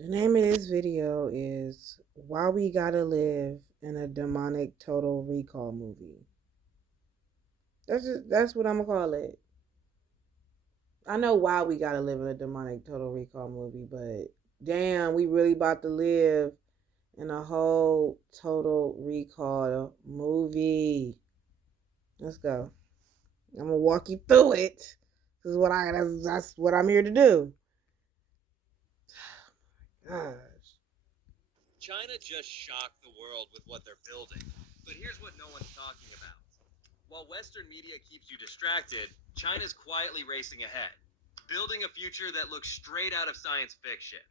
The name of this video is Why We Gotta Live in a Demonic Total Recall Movie. That's what I'm gonna call it. I know why we gotta live in a demonic Total Recall movie, but damn, we really about to live in a whole Total Recall movie. Let's go. I'm gonna walk you through it. That's what I'm here to do. Gosh. China just shocked the world with what they're building. But here's what no one's talking about. While Western media keeps you distracted, China's quietly racing ahead, building a future that looks straight out of science fiction.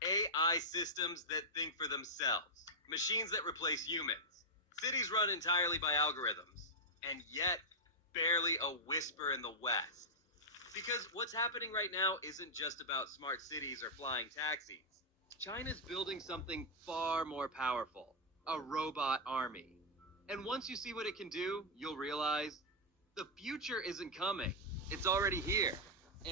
AI systems that think for themselves, machines that replace humans, cities run entirely by algorithms, and yet barely a whisper in the West. Because what's happening right now isn't just about smart cities or flying taxis. China's building something far more powerful, a robot army. And once you see what it can do, you'll realize the future isn't coming. It's already here,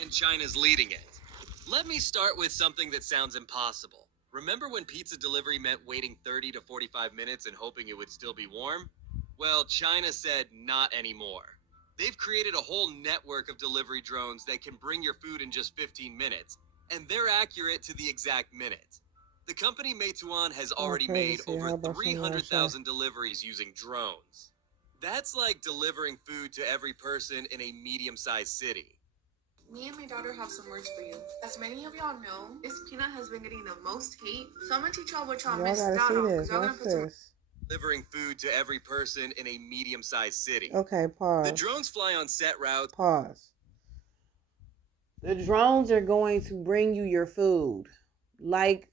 and China's leading it. Let me start with something that sounds impossible. Remember when pizza delivery meant waiting 30 to 45 minutes and hoping it would still be warm? Well, China said not anymore. They've created a whole network of delivery drones that can bring your food in just 15 minutes, and they're accurate to the exact minute. The company Meituan has already made over 300,000 deliveries using drones. That's like delivering food to every person in a medium-sized city. Me and my daughter have some words for you. As many of y'all know, this peanut has been getting the most hate. So I'm gonna teach y'all what y'all missed out on. This. Watch this. Delivering food to every person in a medium-sized city. Okay, pause. The drones fly on set routes. Pause. The drones are going to bring you your food. Like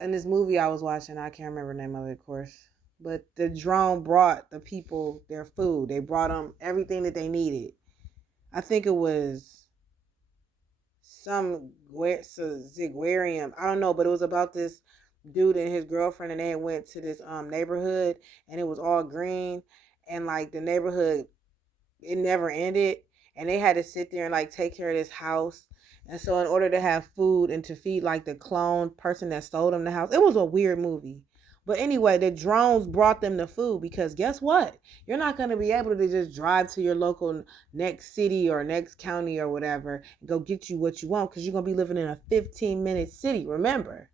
in this movie I was watching, I can't remember the name of it, of course. But the drone brought the people their food. They brought them everything that they needed. I think it was some Ziguarium. I don't know, but it was about this dude and his girlfriend, and they went to this neighborhood, and it was all green, and like the neighborhood, it never ended, and they had to sit there and like take care of this house. And so in order to have food and to feed like the clone person that stole them the house, it was a weird movie. But anyway, the drones brought them the food because guess what? You're not going to be able to just drive to your local next city or next county or whatever and go get you what you want because you're going to be living in a 15-minute city. Remember,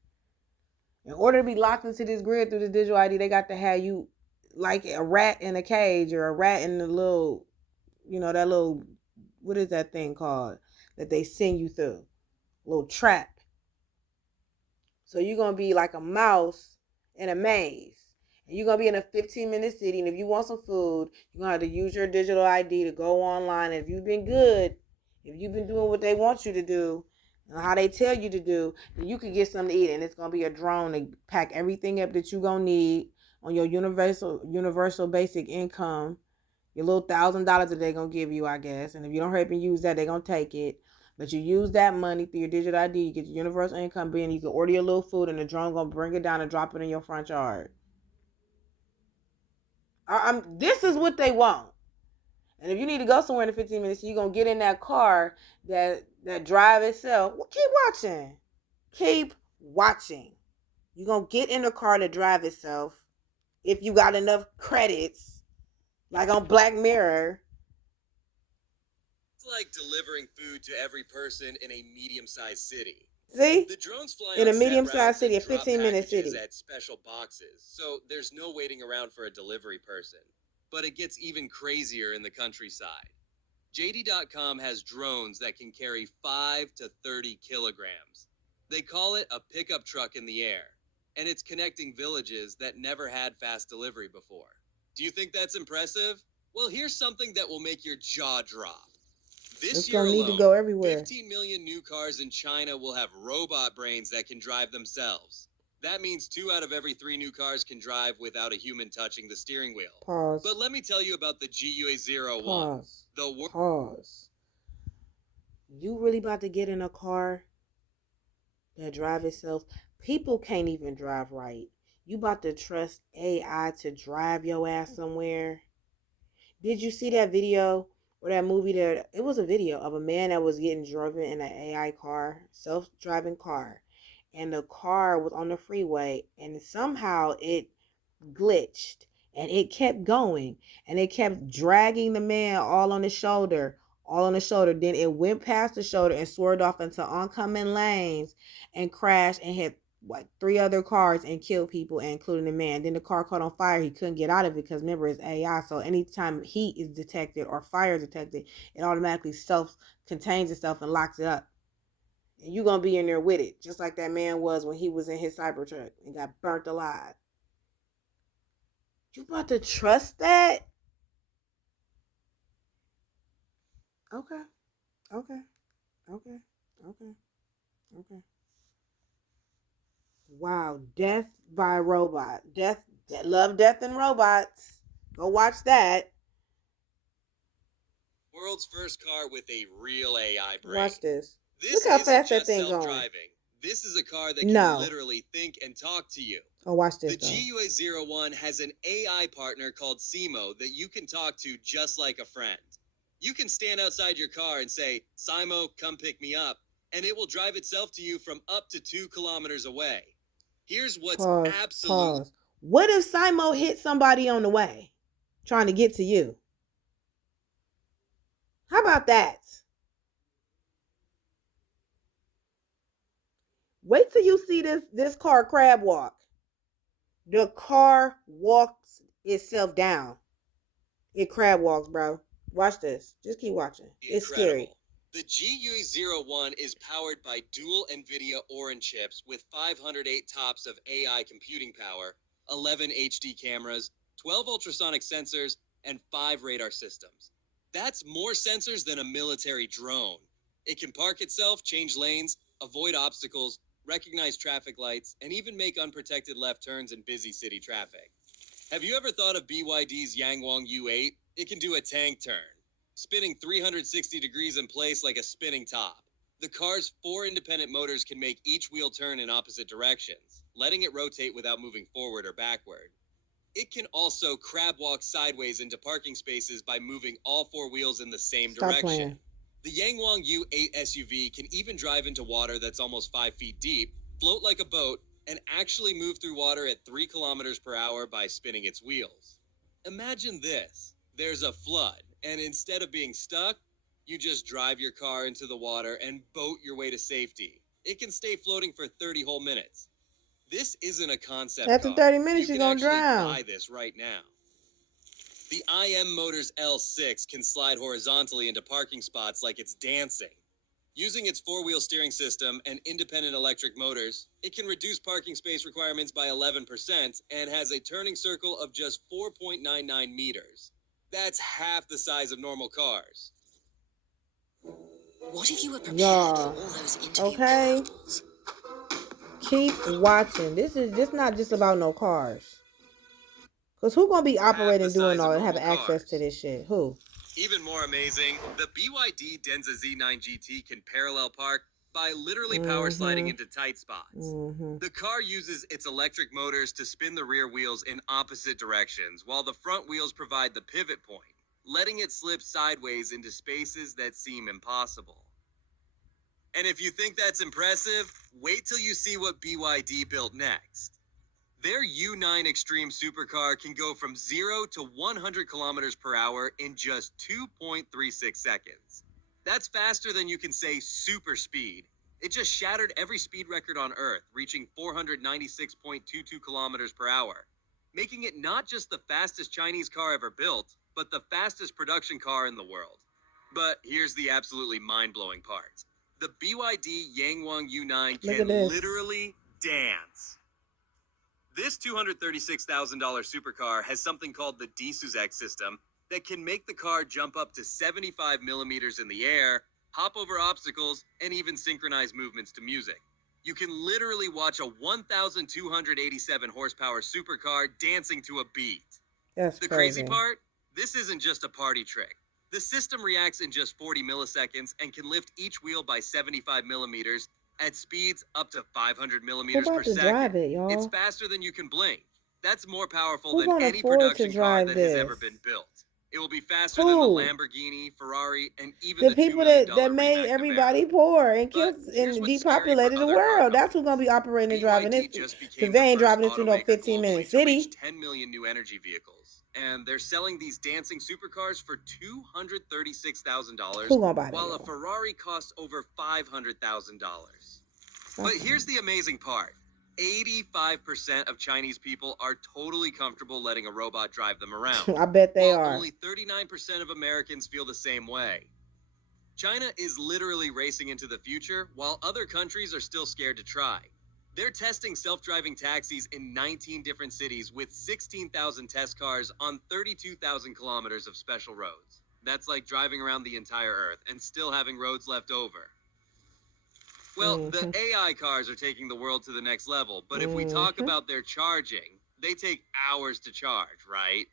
in order to be locked into this grid through the digital ID, they got to have you like a rat in a cage or a rat in the little, that little, what is that thing called that they send you through? A little trap. So you're going to be like a mouse in a maze. And you're going to be in a 15-minute city. And if you want some food, you're going to have to use your digital ID to go online. And if you've been good, if you've been doing what they want you to do, and how they tell you to do, then you can get something to eat. And it's going to be a drone to pack everything up that you're going to need on your universal basic income. Your little $1,000 that they're going to give you, I guess. And if you don't hurry up and use that, they're going to take it. But you use that money through your digital ID, you get your universal income being, you can order your little food and the drone going to bring it down and drop it in your front yard. This is what they want. And if you need to go somewhere in 15 minutes, you're going to get in that car that drive itself. Well, keep watching. Keep watching. You're going to get in the car to drive itself if you got enough credits, like on Black Mirror. It's like delivering food to every person in a medium-sized city. See? The drones fly in a medium-sized city, a 15-minute city. At special boxes, so there's no waiting around for a delivery person. But it gets even crazier in the countryside. JD.com has drones that can carry 5 to 30 kilograms. They call it a pickup truck in the air, and it's connecting villages that never had fast delivery before. Do you think that's impressive? Well, here's something that will make your jaw drop. This year alone, 15 million new cars in China will have robot brains that can drive themselves. That means 2 out of every 3 new cars can drive without a human touching the steering wheel. Pause. But let me tell you about the GUA-01. Pause. You really about to get in a car that drive itself? People can't even drive right. You about to trust AI to drive your ass somewhere? Did you see that video or that movie that it was a video of a man that was getting driven in an AI car, self-driving car, and the car was on the freeway, and somehow it glitched, and it kept going, and it kept dragging the man all on the shoulder. Then it went past the shoulder and swerved off into oncoming lanes and crashed and hit like 3 other cars and killed people, including the man. Then the car caught on fire. He couldn't get out of it because remember, it's AI. So anytime heat is detected or fire is detected, it automatically self-contains itself and locks it up. And you're going to be in there with it, just like that man was when he was in his Cybertruck and got burnt alive. You about to trust that? Okay. Okay. Okay. Okay. Okay. Wow. Death by robot. Love, death, and robots. Go watch that. World's first car with a real AI brain. Watch this. This Look how isn't fast that just thing going. self-driving. This is a car that can literally think and talk to you. Oh, watch this. The GUA01 has an AI partner called Simo that you can talk to just like a friend. You can stand outside your car and say, Simo, come pick me up, and it will drive itself to you from up to 2 kilometers away. Here's what's absolutely... Pause. What if Simo hit somebody on the way trying to get to you? How about that? Wait till you see this car crab walk. The car walks itself down. It crab walks, bro. Watch this. Just keep watching. It's scary. The GUA01 is powered by dual NVIDIA Orin chips with 508 TOPS of AI computing power, 11 HD cameras, 12 ultrasonic sensors, and 5 radar systems. That's more sensors than a military drone. It can park itself, change lanes, avoid obstacles, recognize traffic lights, and even make unprotected left turns in busy city traffic. Have you ever thought of BYD's Yangwang U8? It can do a tank turn, spinning 360 degrees in place like a spinning top. The car's 4 independent motors can make each wheel turn in opposite directions, letting it rotate without moving forward or backward. It can also crab walk sideways into parking spaces by moving all 4 wheels in the same direction. The Yangwang U8 SUV can even drive into water that's almost 5 feet deep, float like a boat, and actually move through water at 3 kilometers per hour by spinning its wheels. Imagine this. There's a flood, and instead of being stuck, you just drive your car into the water and boat your way to safety. It can stay floating for 30 whole minutes. This isn't a concept car. After 30 minutes, you're going to drown. You can actually buy this right now. The IM Motors L6 can slide horizontally into parking spots like it's dancing. Using its 4-wheel steering system and independent electric motors, it can reduce parking space requirements by 11% and has a turning circle of just 4.99 meters. That's half the size of normal cars. What if you were prepared for all those interview calls? Keep watching. This is not just about no cars. Because who gonna be operating, doing all, and have access to this shit? Who? Even more amazing, the BYD Denza Z9 GT can parallel park by literally power sliding into tight spots. The car uses its electric motors to spin the rear wheels in opposite directions, while the front wheels provide the pivot point, letting it slip sideways into spaces that seem impossible. And if you think that's impressive, wait till you see what BYD built next. Their U9 Extreme supercar can go from 0 to 100 kilometers per hour in just 2.36 seconds. That's faster than you can say super speed. It just shattered every speed record on Earth, reaching 496.22 kilometers per hour, making it not just the fastest Chinese car ever built, but the fastest production car in the world. But here's the absolutely mind-blowing part. The BYD Yangwang U9 can literally dance. This $236,000 supercar has something called the D-Suzak system that can make the car jump up to 75 millimeters in the air, hop over obstacles, and even synchronize movements to music. You can literally watch a 1,287 horsepower supercar dancing to a beat. That's the crazy part? This isn't just a party trick. The system reacts in just 40 milliseconds and can lift each wheel by 75 millimeters at speeds up to 500 millimeters per second. It's faster than you can blink. That's more powerful than any production car that has ever been built. It will be faster than the Who? Lamborghini, Ferrari, and even The the $2 people million that made Rimac everybody Nevera. poor and But killed here's and what's scary for depopulated the other car world. That's who's companies. gonna be operating and driving this, BYD just because became they the ain't first driving this through no automaker 15-minute globally to reach city. 10 million new energy vehicles. And they're selling these dancing supercars for $236,000, Who gonna buy that, while a y'all? Ferrari costs over $500,000. But here's the amazing part. 85% of Chinese people are totally comfortable letting a robot drive them around, I bet they while are. only 39% of Americans feel the same way. China is literally racing into the future, while other countries are still scared to try. They're testing self-driving taxis in 19 different cities with 16,000 test cars on 32,000 kilometers of special roads. That's like driving around the entire Earth and still having roads left over. Well, the AI cars are taking the world to the next level, but if we talk about their charging, they take hours to charge, right?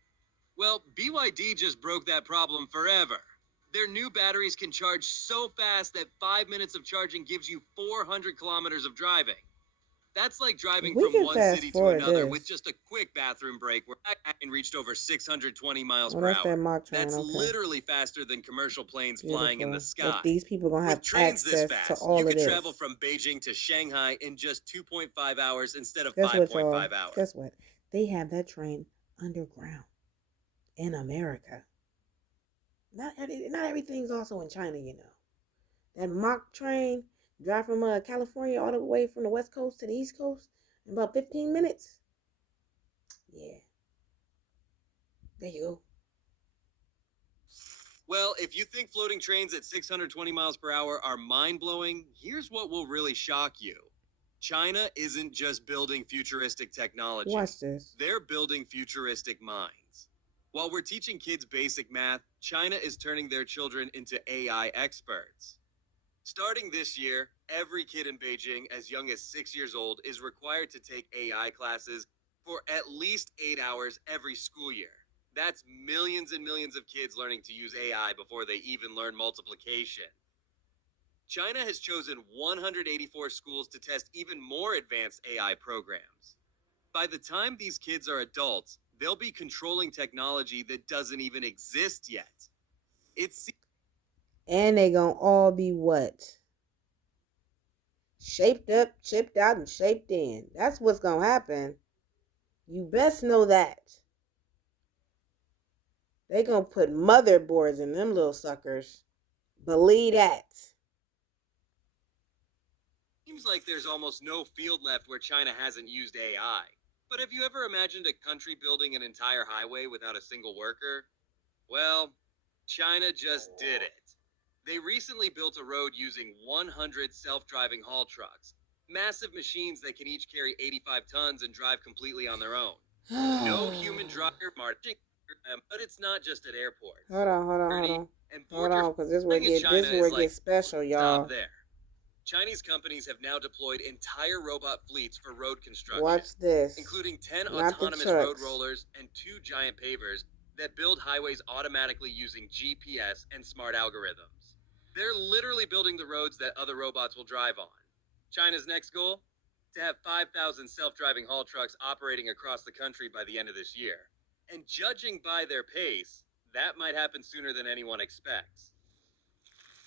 Well, BYD just broke that problem forever. Their new batteries can charge so fast that 5 minutes of charging gives you 400 kilometers of driving. That's like driving We from can one fast city to forward another with this. just a quick bathroom break where that train reached over 620 miles Oh, per that's hour. that mock train. That's Okay. literally faster than commercial planes flying in the Beautiful. sky. But these people gonna have With trains this access to fast, all you of could this. travel from Beijing to Shanghai in just 2.5 hours instead of Guess what, y'all? 5.5 hours. Guess what? They have that train underground in America. Not everything's also in China, you know. That mock train drive from California all the way from the West Coast to the East Coast in about 15 minutes. Yeah. There you go. Well, if you think floating trains at 620 miles per hour are mind-blowing, here's what will really shock you. China isn't just building futuristic technology. Watch this. They're building futuristic minds. While we're teaching kids basic math, China is turning their children into AI experts. Starting this year, every kid in Beijing as young as 6 years old is required to take AI classes for at least 8 hours every school year. That's millions and millions of kids learning to use AI before they even learn multiplication. China has chosen 184 schools to test even more advanced AI programs. By the time these kids are adults, they'll be controlling technology that doesn't even exist yet. And they gonna all be what? Shaped up, chipped out, and shaped in. That's what's gonna happen. You best know that. They gonna put motherboards in them little suckers. Believe that. Seems like there's almost no field left where China hasn't used AI. But have you ever imagined a country building an entire highway without a single worker? Well, China just did it. They recently built a road using 100 self-driving haul trucks, massive machines that can each carry 85 tons and drive completely on their own. No human driver marching, but it's not just at airports. Hold on, because this where it gets special, y'all. Stop there. Chinese companies have now deployed entire robot fleets for road construction. Watch this. Including 10 Not autonomous road rollers and 2 giant pavers that build highways automatically using GPS and smart algorithms. They're literally building the roads that other robots will drive on. China's next goal? To have 5,000 self-driving haul trucks operating across the country by the end of this year. And judging by their pace, that might happen sooner than anyone expects.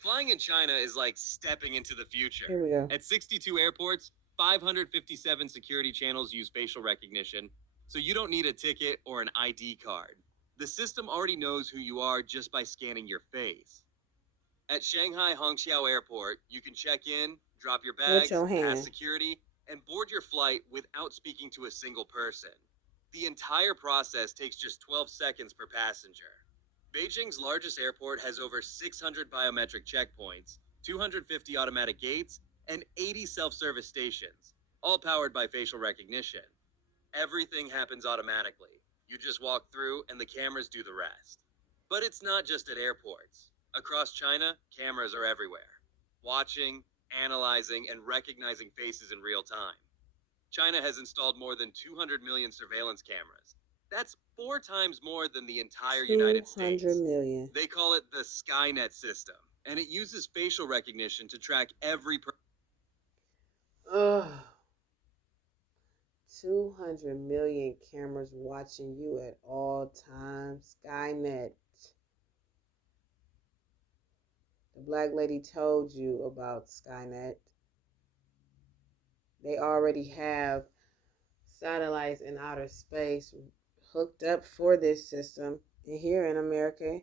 Flying in China is like stepping into the future. Here we go. At 62 airports, 557 security channels use facial recognition, so you don't need a ticket or an ID card. The system already knows who you are just by scanning your face. At Shanghai Hongqiao Airport, you can check in, drop your bags, pass security, and board your flight without speaking to a single person. The entire process takes just 12 seconds per passenger. Beijing's largest airport has over 600 biometric checkpoints, 250 automatic gates, and 80 self-service stations, all powered by facial recognition. Everything happens automatically. You just walk through and the cameras do the rest. But it's not just at airports. Across China, cameras are everywhere, watching, analyzing, and recognizing faces in real time. China has installed more than 200 million surveillance cameras. That's 4 times more than the entire United States. 200 million. They call it the Skynet system, and it uses facial recognition to track every person. Ugh. 200 million cameras watching you at all times. Skynet. The black lady told you about Skynet. They already have satellites in outer space hooked up for this system. And here in America,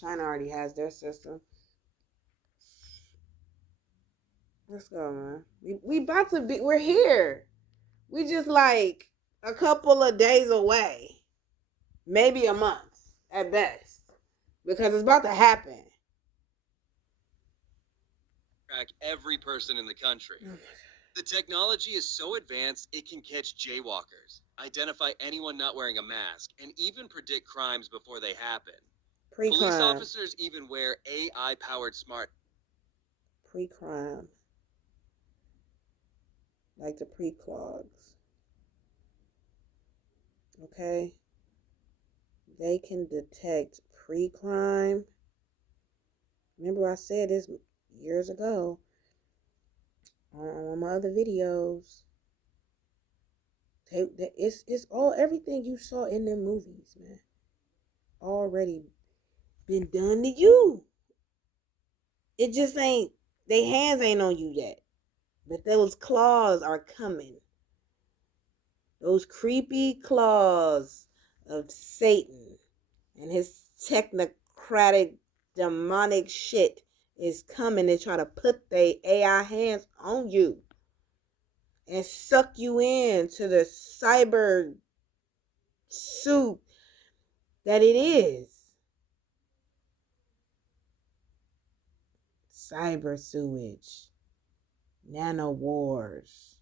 China already has their system. Let's go, man. We about to be, we're here. We just like a couple of days away. Maybe a month at best. Because it's about to happen. Track every person in the country. The technology is so advanced, it can catch jaywalkers, identify anyone not wearing a mask, and even predict crimes before they happen. Pre-crime. Police officers even wear AI-powered smart... Pre-crime. Like the pre-clogs. Okay? They can detect pre-crime. Remember I said this years ago on my other videos. It's all everything you saw in them movies, man. Already been done to you. It just ain't, they hands ain't on you yet. But those claws are coming. Those creepy claws of Satan and his technocratic demonic shit is coming to try to put their AI hands on you and suck you into the cyber soup that it is. Cyber sewage. Nano wars.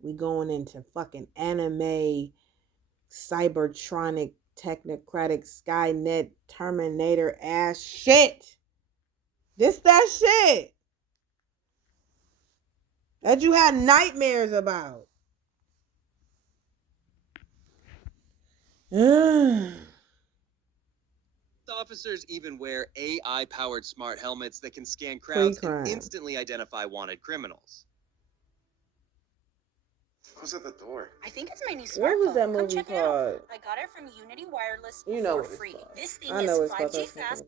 We going into fucking anime, cybertronic, technocratic, Skynet, Terminator ass shit. This that shit that you had nightmares about. Officers even wear AI-powered smart helmets that can scan crowds and Pre-crime. instantly identify wanted criminals. Who's at the door? I think it's my new smartphone. What was that Come movie check it called? out. I got it from Unity Wireless You know for what it's free. called. This thing I know is it's called. 5G fast.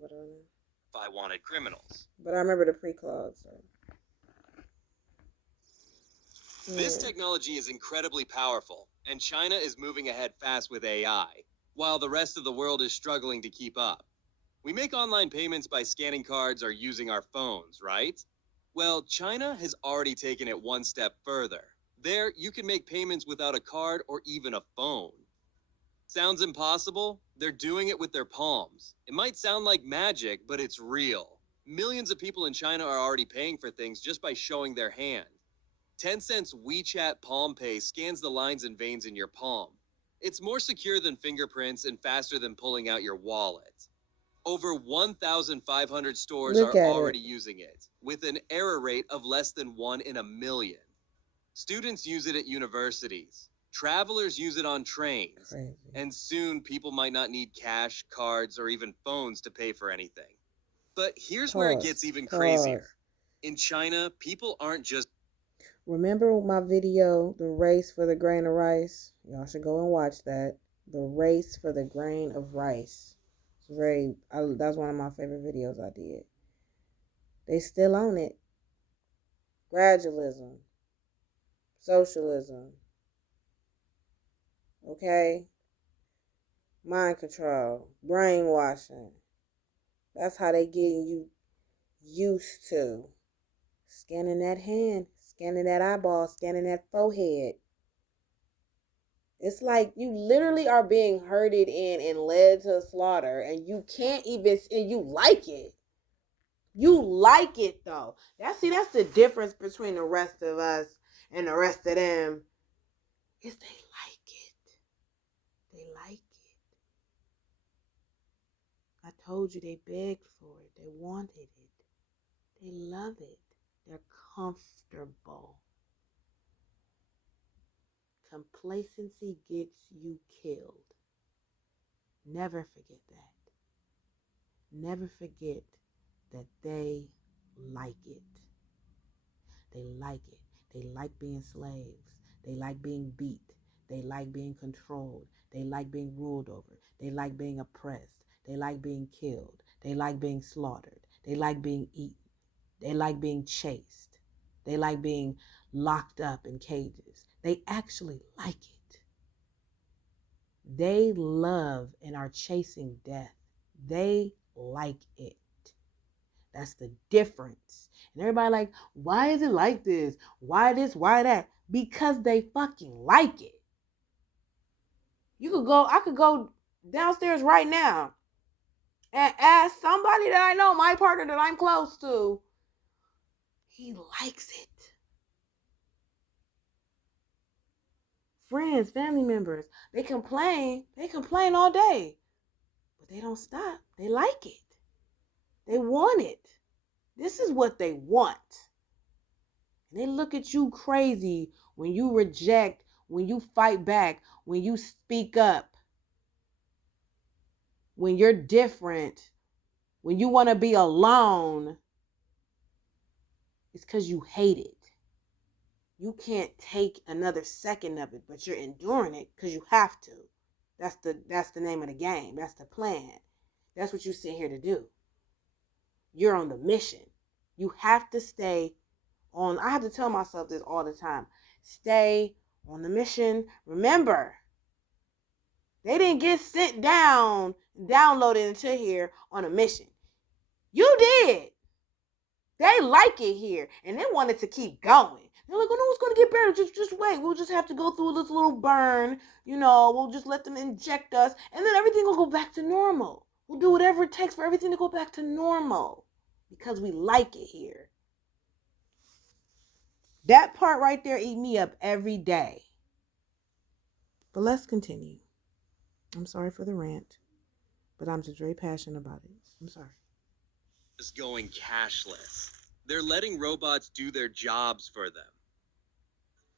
By wanted criminals. But I remember the pre-clogs. So. This technology is incredibly powerful, and China is moving ahead fast with AI, while the rest of the world is struggling to keep up. We make online payments by scanning cards or using our phones, right? Well, China has already taken it one step further. There, you can make payments without a card or even a phone. Sounds impossible? They're doing it with their palms. It might sound like magic, but it's real. Millions of people in China are already paying for things just by showing their hand. Tencent's WeChat Palm Pay scans the lines and veins in your palm. It's more secure than fingerprints and faster than pulling out your wallet. Over 1,500 stores are already using it, with an error rate of less than 1 in a million. Students use it at universities. Travelers use it on trains. Crazy. And soon, people might not need cash, cards, or even phones to pay for anything. But here's where it gets even crazier. In China, people aren't just... Remember my video, The Race for the Grain of Rice? Y'all should go and watch that. The Race for the Grain of Rice. It's that's one of my favorite videos I did. They still own it. Gradualism. Socialism. Okay? Mind control. Brainwashing. That's how they getting you used to. Scanning that hand. Scanning that eyeball. Scanning that forehead. It's like you literally are being herded in and led to slaughter, and you can't even, and you like it. You like it though. That's the difference between the rest of us and the rest of them. Is they like it. They like it. I told you they begged for it. They wanted it. They love it. They're comfortable. Complacency gets you killed. Never forget that. Never forget that they like it. They like it. They like being slaves. They like being beat. They like being controlled. They like being ruled over. They like being oppressed. They like being killed. They like being slaughtered. They like being eaten. They like being chased. They like being locked up in cages. They actually like it. They love and are chasing death. They like it. That's the difference. And everybody like, why is it like this? Why this? Why that? Because they fucking like it. I could go downstairs right now and ask somebody that I know, my partner that I'm close to. He likes it. Friends, family members, they complain all day, but they don't stop. They like it. They want it. This is what they want. And they look at you crazy when you reject, when you fight back, when you speak up, when you're different, when you want to be alone. It's because you hate it. You can't take another second of it, but you're enduring it because you have to. That's the name of the game. That's the plan. That's what you sit here to do. You're on the mission. You have to stay on. I have to tell myself this all the time. Stay on the mission. Remember, they didn't get sent down, downloaded into here on a mission. You did. They like it here, and they wanted to keep going. They're like, oh no, it's going to get better. Just wait. We'll just have to go through this little burn. We'll just let them inject us, and then everything will go back to normal. We'll do whatever it takes for everything to go back to normal because we like it here. That part right there eat me up every day. But let's continue. I'm sorry for the rant, but I'm just very passionate about it. I'm sorry. Is going cashless. They're letting robots do their jobs for them.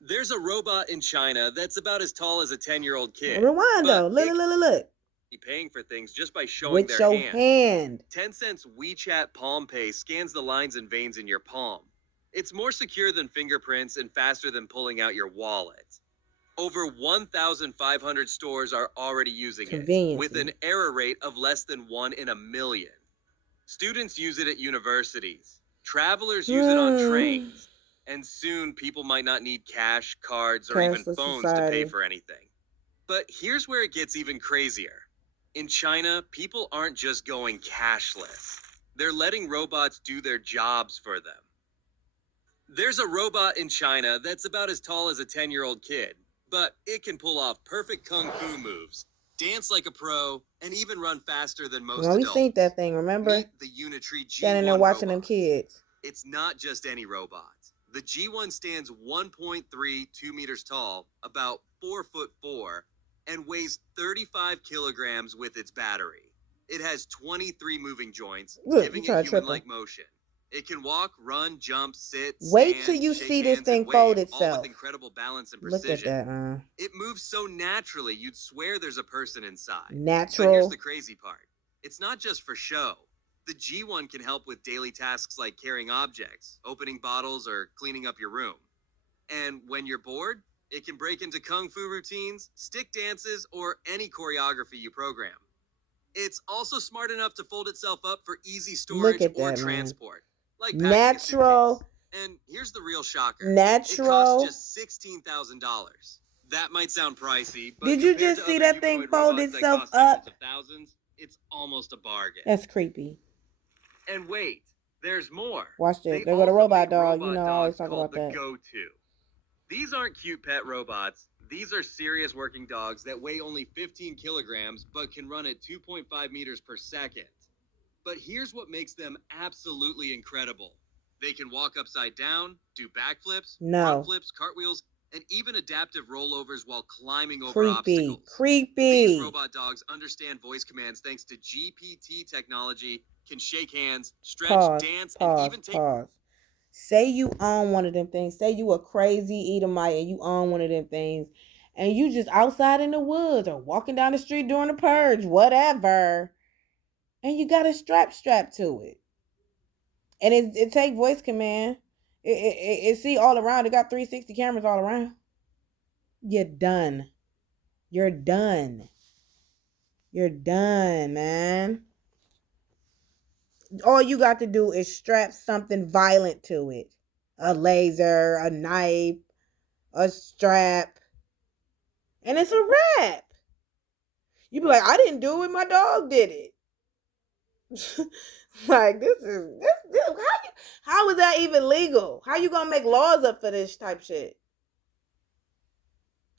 There's a robot in China that's about as tall as a 10-year-old kid. Rewind though. Look. Paying for things just by showing With their your hand. Tencent's WeChat Palm Pay scans the lines and veins in your palm. It's more secure than fingerprints and faster than pulling out your wallet. Over 1,500 stores are already using it, with an error rate of less than 1 in a million. Students use it at universities. Travelers use it on trains. And soon, people might not need cash, cards, or even phones to pay for anything. But here's where it gets even crazier. In China, people aren't just going cashless. They're letting robots do their jobs for them. There's a robot in China that's about as tall as a 10-year-old kid, but it can pull off perfect kung fu moves, dance like a pro, and even run faster than most adults. We seen that thing, remember? Meet the Unitree G1 standing there watching robot. Them kids. It's not just any robot. The G1 stands 1.32 meters tall, about 4'4", and weighs 35 kilograms with its battery. It has 23 moving joints, giving it human-like motion. It can walk, run, jump, sit, wait till you see this thing fold itself. All with incredible balance and precision. Look at that. It moves so naturally, you'd swear there's a person inside. Natural. But here's the crazy part. It's not just for show. The G1 can help with daily tasks like carrying objects, opening bottles, or cleaning up your room. And when you're bored, it can break into kung fu routines, stick dances, or any choreography you program. It's also smart enough to fold itself up for easy storage or transport. Like natural. And here's the real shocker. Natural. It costs just $16,000. That might sound pricey, but did you just see that thing fold itself up? Thousands, it's almost a bargain. That's creepy. And wait, there's more. Watch this. There go the robot dog. I always talk about the that. Go-to. These aren't cute pet robots. These are serious working dogs that weigh only 15 kilograms but can run at 2.5 meters per second. But here's what makes them absolutely incredible. They can walk upside down, do backflips, front flips, cartwheels, and even adaptive rollovers while climbing over obstacles. Creepy. These robot dogs understand voice commands thanks to GPT technology, can shake hands, stretch, dance, and even take... Say you own one of them things. Say you a crazy Edomite and you own one of them things. And you just outside in the woods or walking down the street during the purge, whatever. And you got a strap to it. And it take voice command. It see all around. It got 360 cameras all around. You're done. You're done. You're done, man. All you got to do is strap something violent to it. A laser, a knife, a strap, and it's a wrap. You be like, I didn't do it, my dog did it. Like this how is that even legal? How you gonna make laws up for this type shit?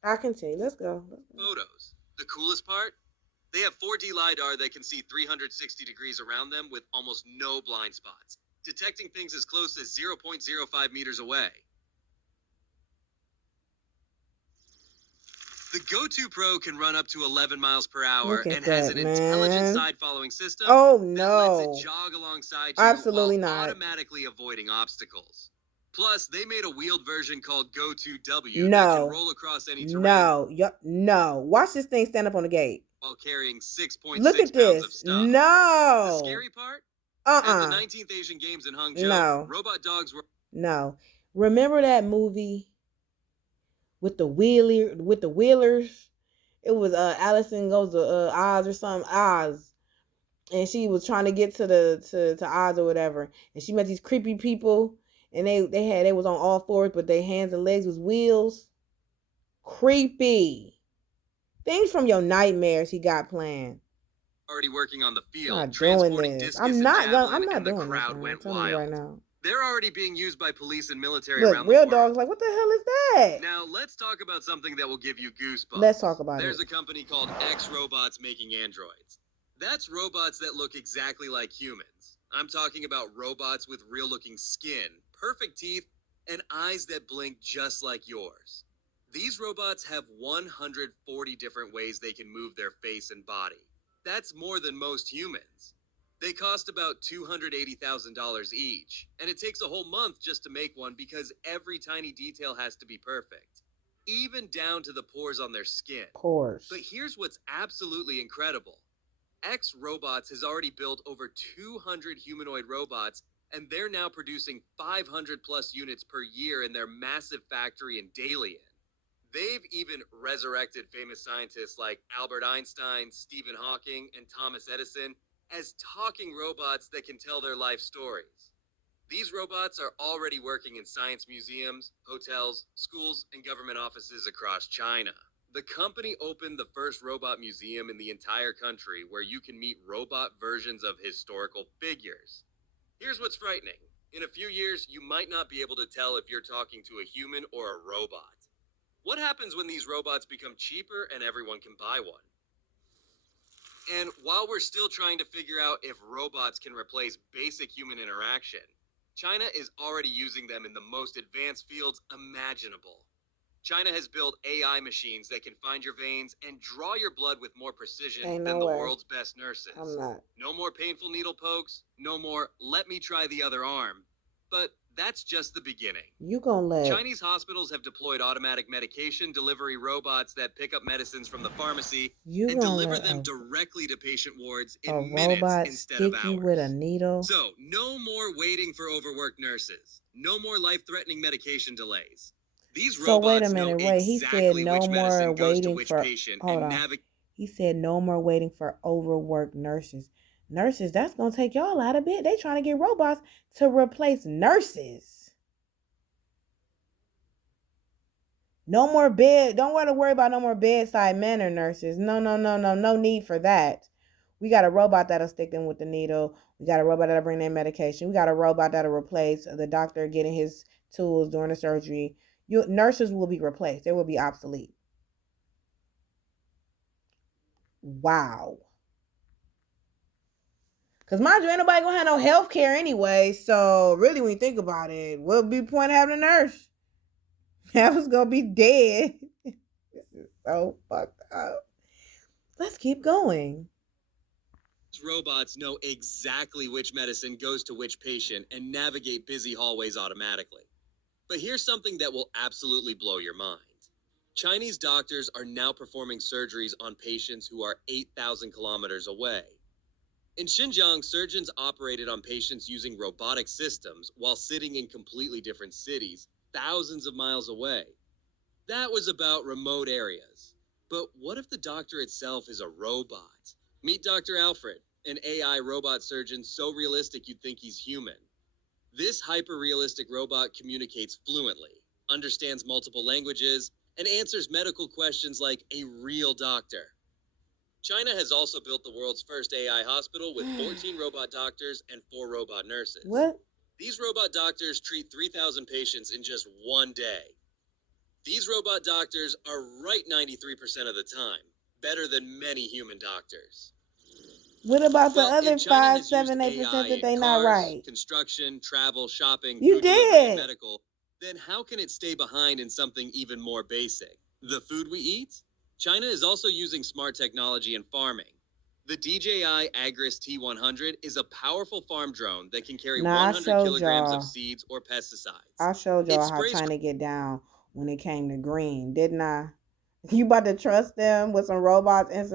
I continue. Let's go. Photos. The coolest part? They have 4D LiDAR that can see 360 degrees around them with almost no blind spots, detecting things as close as 0.05 meters away. The Go2 Pro can run up to 11 miles per hour and has an intelligent side-following system Oh that lets no. it jog alongside you Absolutely while not. automatically avoiding obstacles. Plus, they made a wheeled version called Go2W that can roll across any terrain. No. Watch this thing stand up on the gate. While carrying 6.6 Look at pounds of this. stuff. No. The scary part? At the 19th Asian Games in Hangzhou, No. robot dogs were... No. Remember that movie with the wheelers? It was Allison Goes to Oz or something. Oz. And she was trying to get to Oz or whatever. And she met these creepy people. And they was on all fours, but their hands and legs was wheels. Creepy. Things from your nightmares he got planned. Already working on the field, Not transporting doing this. discus I'm not and javelin, I'm not and the doing crowd this, went man. wild. Right now. They're already being used by police and military Look, around real the world. dogs like, what the hell is that? Now, let's talk about something that will give you goosebumps. Let's talk about There's it. a company called X Robots making androids. That's robots that look exactly like humans. I'm talking about robots with real-looking skin, perfect teeth, and eyes that blink just like yours. These robots have 140 different ways they can move their face and body. That's more than most humans. They cost about $280,000 each, and it takes a whole month just to make one because every tiny detail has to be perfect, even down to the pores on their skin. Pores. But here's what's absolutely incredible. X Robots has already built over 200 humanoid robots, and they're now producing 500 plus units per year in their massive factory in Dalian. They've even resurrected famous scientists like Albert Einstein, Stephen Hawking, and Thomas Edison as talking robots that can tell their life stories. These robots are already working in science museums, hotels, schools, and government offices across China. The company opened the first robot museum in the entire country where you can meet robot versions of historical figures. Here's what's frightening. In a few years, you might not be able to tell if you're talking to a human or a robot. What happens when these robots become cheaper and everyone can buy one? And while we're still trying to figure out if robots can replace basic human interaction, China is already using them in the most advanced fields imaginable. China has built AI machines that can find your veins and draw your blood with more precision than the world's best nurses. I'm not. No more painful needle pokes, no more let me try the other arm. But that's just the beginning. You gonna let Chinese hospitals have deployed automatic medication delivery robots that pick up medicines from the pharmacy and deliver them directly to patient wards in minutes instead of hours. You with a needle? So, no more waiting for overworked nurses. No more life-threatening medication delays. These robots wait a minute, know he said exactly no which more medicine goes to waiting which for patient hold and on. navigate. He said no more waiting for overworked nurses. Nurses, that's gonna take y'all out a bit. They trying to get robots to replace nurses. No more bed. Don't want to worry about no more bedside manner nurses. No need for that. We got a robot that'll stick them with the needle. We got a robot that'll bring their medication. We got a robot that'll replace the doctor getting his tools during the surgery. Nurses will be replaced. They will be obsolete. Wow. Because mind you, ain't nobody gonna have no health care anyway. So really, when you think about it, what'd be the point of having a nurse? Half is gonna be dead. This is so fucked up. Let's keep going. Robots know exactly which medicine goes to which patient and navigate busy hallways automatically. But here's something that will absolutely blow your mind. Chinese doctors are now performing surgeries on patients who are 8,000 kilometers away. In Xinjiang, surgeons operated on patients using robotic systems while sitting in completely different cities, thousands of miles away. That was about remote areas. But what if the doctor itself is a robot? Meet Dr. Alfred. An AI robot surgeon so realistic you'd think he's human. This hyper-realistic robot communicates fluently, understands multiple languages, and answers medical questions like a real doctor. China has also built the world's first AI hospital with 14 robot doctors and 4 robot nurses. What? These robot doctors treat 3,000 patients in just one day. These robot doctors are right 93% of the time, better than many human doctors. What about the Well, other if China 5, has used 7, 8% AI that they in not cars, right? construction, travel, shopping, You food delivery, and did. medical, then how can it stay behind in something even more basic? The food we eat? China is also using smart technology in farming. The DJI Agris T100 is a powerful farm drone that can carry Nah, I 100 showed kilograms of y'all. seeds or pesticides. I showed It y'all how sprays China get down when it came to green, didn't I? You about to trust them with some robots and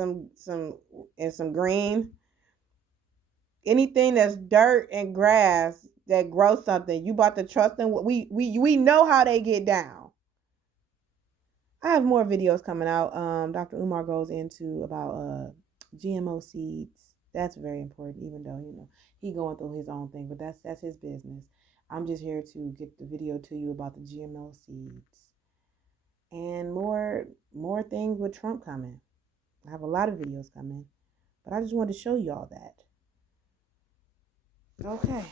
some green? Anything that's dirt and grass that grows something, you about to trust them? We know how they get down. I have more videos coming out. Dr. Umar goes into about GMO seeds. That's very important, even though he going through his own thing, but that's his business. I'm just here to get the video to you about the GMO seeds and more things with Trump coming. I have a lot of videos coming, but I just wanted to show you all that. Okay.